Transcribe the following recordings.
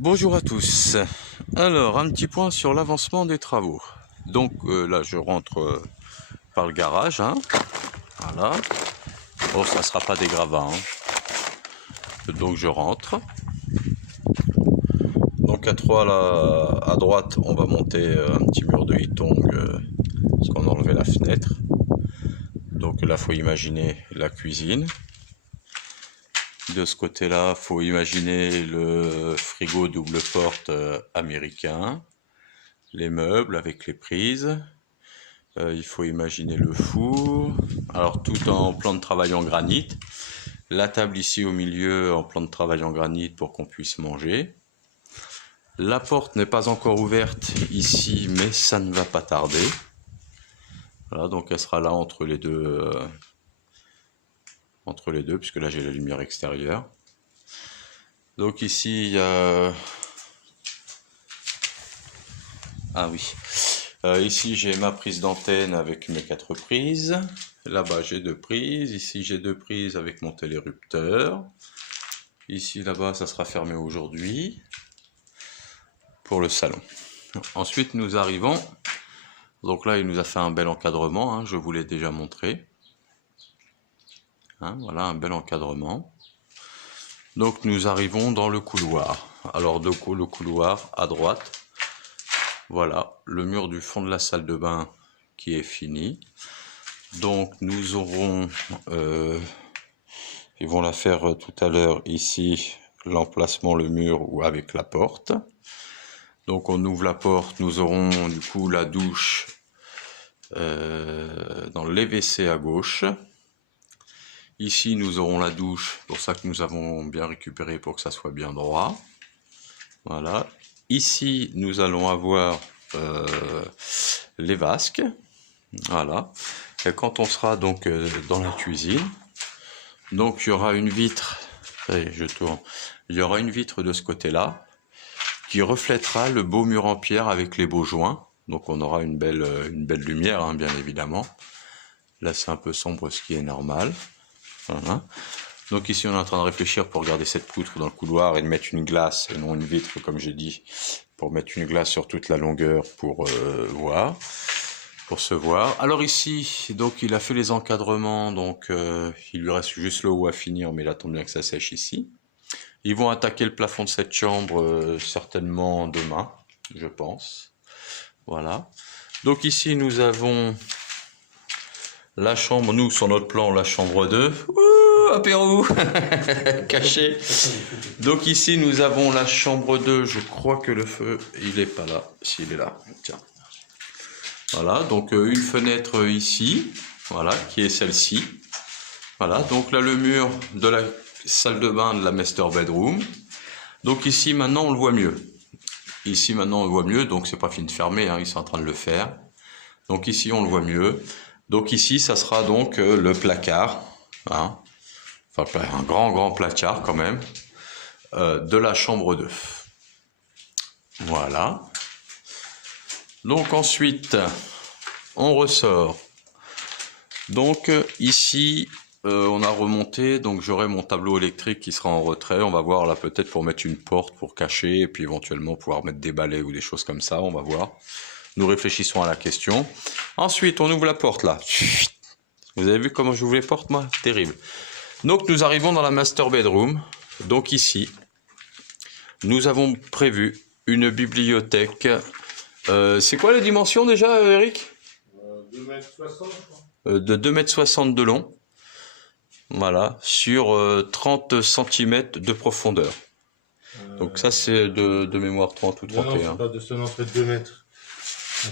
Bonjour à tous. Alors, un petit point sur l'avancement des travaux. Donc là, je rentre par le garage. Hein. Voilà. Bon, ça ne sera pas des gravats. Hein. Donc, je rentre. Donc, à 3, là, à droite, on va monter un petit mur de hitong parce qu'on a enlevé la fenêtre. Donc là, il faut imaginer la cuisine. De ce côté-là, il faut imaginer le frigo double porte américain, les meubles avec les prises. Il faut imaginer le four. Alors tout en plan de travail en granit. La table ici au milieu en plan de travail en granit pour qu'on puisse manger. La porte n'est pas encore ouverte ici, mais ça ne va pas tarder. Voilà, donc elle sera là entre les deux. Puisque là j'ai la lumière extérieure. Donc ici il y a... Ah oui. Ici j'ai ma prise d'antenne avec mes 4 prises. Là-bas j'ai 2 prises. Ici j'ai 2 prises avec mon télérupteur. Ici là-bas ça sera fermé aujourd'hui pour le salon. Ensuite nous arrivons. Donc là il nous a fait un bel encadrement. Hein, je vous l'ai déjà montré. Hein, voilà un bel encadrement. Donc nous arrivons dans le couloir. Alors le couloir à droite. Voilà le mur du fond de la salle de bain qui est fini. Donc nous aurons, ils vont la faire tout à l'heure ici, l'emplacement, le mur ou avec la porte. Donc on ouvre la porte, nous aurons du coup la douche dans les WC à gauche. Ici nous aurons la douche, pour ça que nous avons bien récupéré pour que ça soit bien droit. Voilà. Ici nous allons avoir les vasques. Voilà. Et quand on sera donc dans la cuisine, donc il y aura une vitre, allez, je tourne, il y aura une vitre de ce côté-là qui reflètera le beau mur en pierre avec les beaux joints. Donc on aura une belle lumière, hein, bien évidemment. Là c'est un peu sombre, ce qui est normal. Voilà. Donc ici on est en train de réfléchir pour garder cette poutre dans le couloir et de mettre une glace et non une vitre comme j'ai dit, pour mettre une glace sur toute la longueur pour voir. Pour se voir. Alors ici, donc il a fait les encadrements, donc il lui reste juste le haut à finir, mais il attend bien que ça sèche ici. Ils vont attaquer le plafond de cette chambre certainement demain, je pense. Voilà. Donc ici nous avons la chambre, nous sur notre plan, la chambre 2. Ouh, apéro caché. Donc ici nous avons la chambre 2, je crois que le feu, il est pas là. S'il est là, tiens. Voilà, donc une fenêtre ici, voilà, qui est celle-ci. Voilà, donc là le mur de la salle de bain de la master bedroom. Donc ici maintenant on le voit mieux. Ici maintenant on le voit mieux, donc c'est pas fini de fermer, hein, ils sont en train de le faire. Donc ici on le voit mieux. Donc ici ça sera donc le placard, hein, enfin un grand placard quand même, de la chambre 2. Voilà. Donc ensuite, on ressort. Donc ici, on a remonté, donc j'aurai mon tableau électrique qui sera en retrait. On va voir là peut-être pour mettre une porte pour cacher et puis éventuellement pouvoir mettre des balais ou des choses comme ça, on va voir. Nous réfléchissons à la question. Ensuite, on ouvre la porte là. Vous avez vu comment j'ouvre les portes, moi? Terrible. Donc nous arrivons dans la master bedroom. Donc ici, nous avons prévu une bibliothèque. C'est quoi les dimensions déjà, Eric? 2,60 m, de 2,60 m de long. Voilà, sur 30 cm de profondeur. Donc ça c'est de mémoire 30 ou 31. Non, ça fait 2 mètres.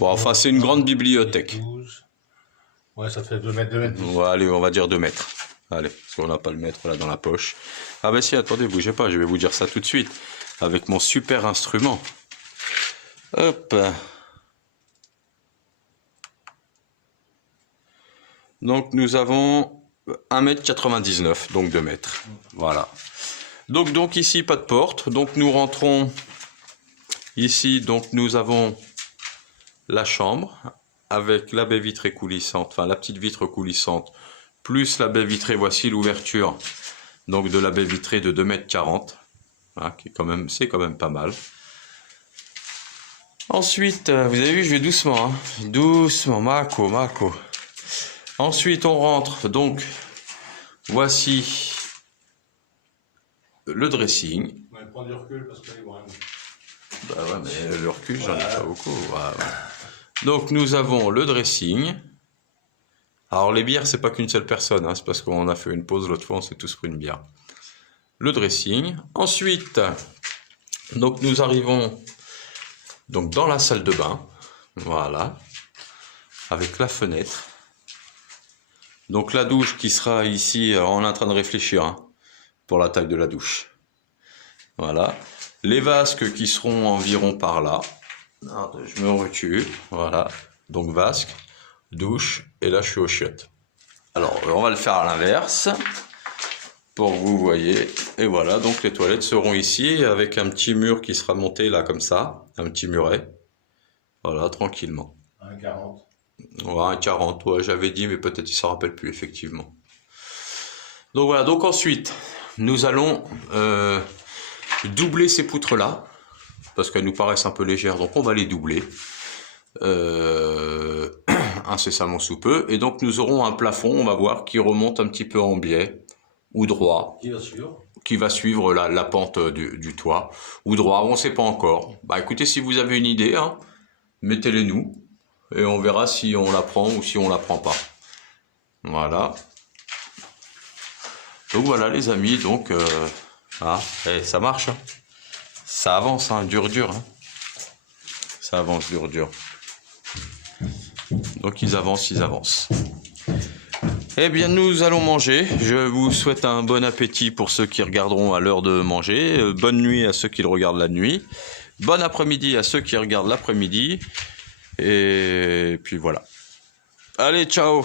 Bon, enfin c'est une grande bibliothèque. 12. Ouais, ça fait 2 mètres, 2 mètres 10. Ouais, allez, on va dire 2 mètres. Allez, parce qu'on n'a pas le mètre là dans la poche. Ah bah si, attendez, bougez pas, je vais vous dire ça tout de suite. Avec mon super instrument. Hop. Donc nous avons 1,99 m, donc 2 mètres. Voilà. Donc ici, pas de porte. Donc nous rentrons ici. Donc nous avons la chambre avec la baie vitrée coulissante, enfin la petite vitre coulissante, plus la baie vitrée. Voici l'ouverture donc de la baie vitrée de 2,40 m. Hein, c'est quand même pas mal. Ensuite, vous avez vu, je vais doucement, hein. Doucement, Mako. Ensuite, on rentre, donc, voici le dressing. Ouais, prends du recul parce qu'il va rien. Bah ouais, mais le recul, j'en ai pas beaucoup. Ouais. Donc, nous avons le dressing. Alors, les bières, c'est pas qu'une seule personne, hein, c'est parce qu'on a fait une pause l'autre fois, on s'est tous pris une bière. Le dressing. Ensuite, donc, nous arrivons donc dans la salle de bain. Voilà. Avec la fenêtre. Donc la douche qui sera ici, alors on est en train de réfléchir hein, pour la taille de la douche. Voilà. Les vasques qui seront environ par là. Alors, je me recule. Voilà. Donc vasque, douche, et là je suis aux chiottes. Alors on va le faire à l'inverse pour que vous voyez. Et voilà, donc les toilettes seront ici avec un petit mur qui sera monté là comme ça, un petit muret. Voilà, tranquillement. 1,40. Ouais, 40, ouais, j'avais dit, mais peut-être il ne s'en rappelle plus, effectivement. Donc voilà, donc ensuite, nous allons doubler ces poutres-là, parce qu'elles nous paraissent un peu légères, donc on va les doubler incessamment sous peu. Et donc nous aurons un plafond, on va voir, qui remonte un petit peu en biais, ou droit. Qui va suivre la pente du toit, ou droit, on ne sait pas encore. Bah écoutez, si vous avez une idée, hein, mettez-les nous. Et on verra si on la prend ou si on la prend pas. Voilà. Donc voilà les amis, donc ça marche. Hein. Ça avance, hein, dur. Hein. Ça avance dur. Donc ils avancent. Eh bien nous allons manger. Je vous souhaite un bon appétit pour ceux qui regarderont à l'heure de manger. Bonne nuit à ceux qui le regardent la nuit. Bon après-midi à ceux qui regardent l'après-midi. Et puis voilà. Allez, ciao!